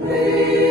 Amen.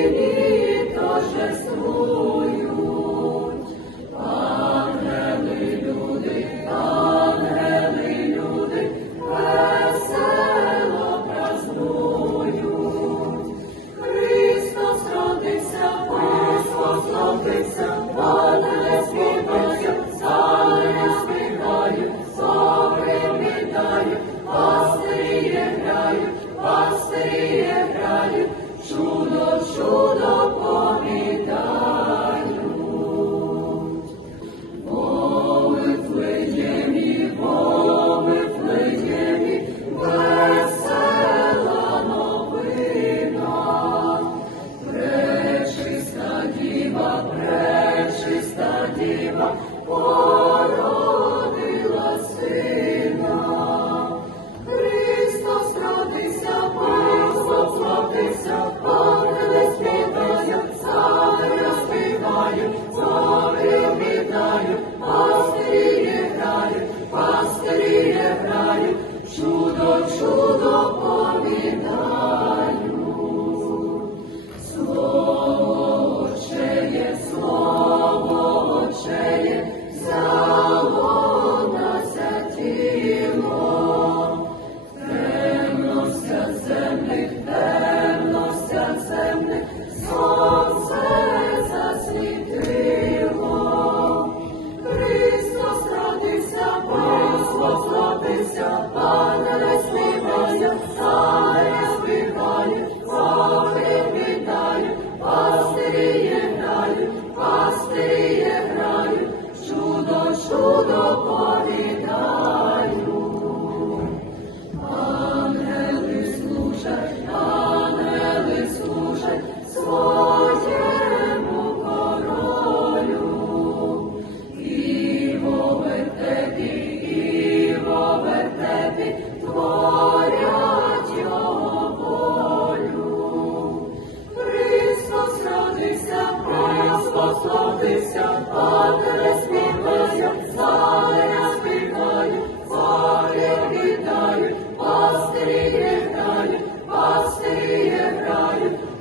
Пастирі грають, чудо, чудо повідають.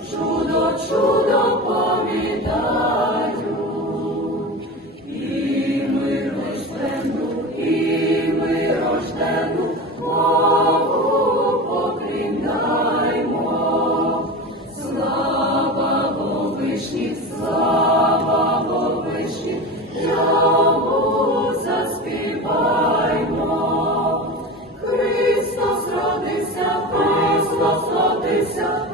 Чудо, чудо спасатися.